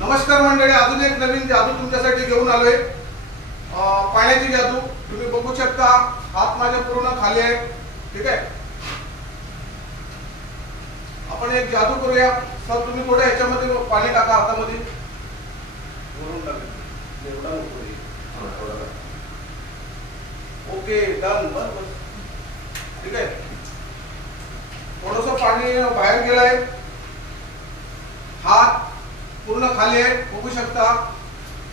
नमस्कार मंडळी, अजून एक नवीन जादू तुमच्यासाठी घेऊन आलोय। पाण्याची जादू तुम्ही बघू शकता। हात माझे पूर्ण खाली आहे, ठीक आहे। आपण एक जादू करूया। सर तुम्ही थोडं ह्याच्यामध्ये पाणी टाका हातामध्ये, वरून टाका, एवढा नको थोडा। ओके डन, बस ठीक आहे। थोडंसं पाणी बाहेर गेलंय, हात पूर्ण खाली आहे, बघू शकता,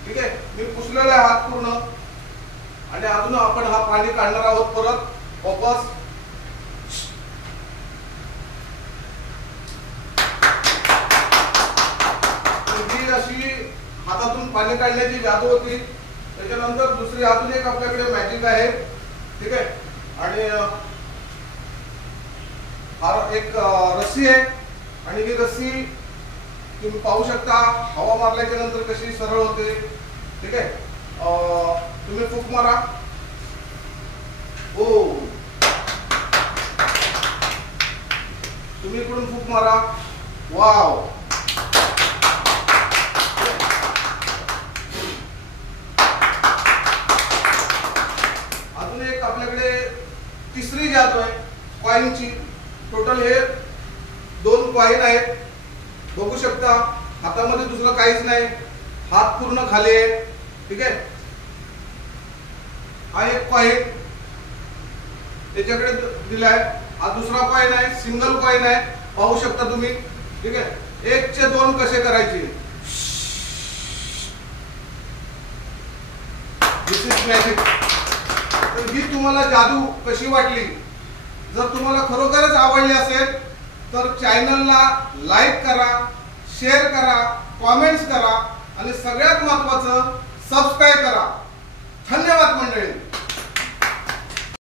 ठीक आहे। मी पुसलेला आहे हात पूर्ण, आणि अजून आपण हा पाणी काढणार आहोत परत वापस। ही अशी हातातून पाणी काढण्याची जादू होती। त्याच्यानंतर दुसरी अजून एक आपल्याकडे मॅजिक आहे, ठीक आहे। आणि हा एक रस्सी आहे, आणि ही रस्सी तुम्ही पाहू शकता हवा मारल्याच्या नंतर कशी सरळ होते, ठीक आहे। तुम्ही फूक मारा। ओ तुम्ही इकडून फूक मारा। वाव, अजून एक आपल्याकडे तिसरी जादू आहे कॉइनची। टोटल हे 2 कॉइन आहेत, बघू शकता। हातामध्ये दुसरं काहीच नाही, हात पूर्ण खाली आहे, ठीक आहे। हा एक कॉइन त्याच्याकडे दिलाय, हा दुसरा कॉइन आहे, सिंगल कॉइन आहे, पाहू शकता तुम्ही, ठीक आहे। 1 चे 2 कसे करायचे, दिस इज मॅजिक। तर ही तुम्हाला जादू कशी वाटली? जर तुम्हाला खरोखरच आवडली असेल तर चॅनलला लाईक करा, शेअर करा, कमेंट्स करा, आणि सगळ्यात महत्त्वाचं सबस्क्राइब करा। धन्यवाद मंडळी।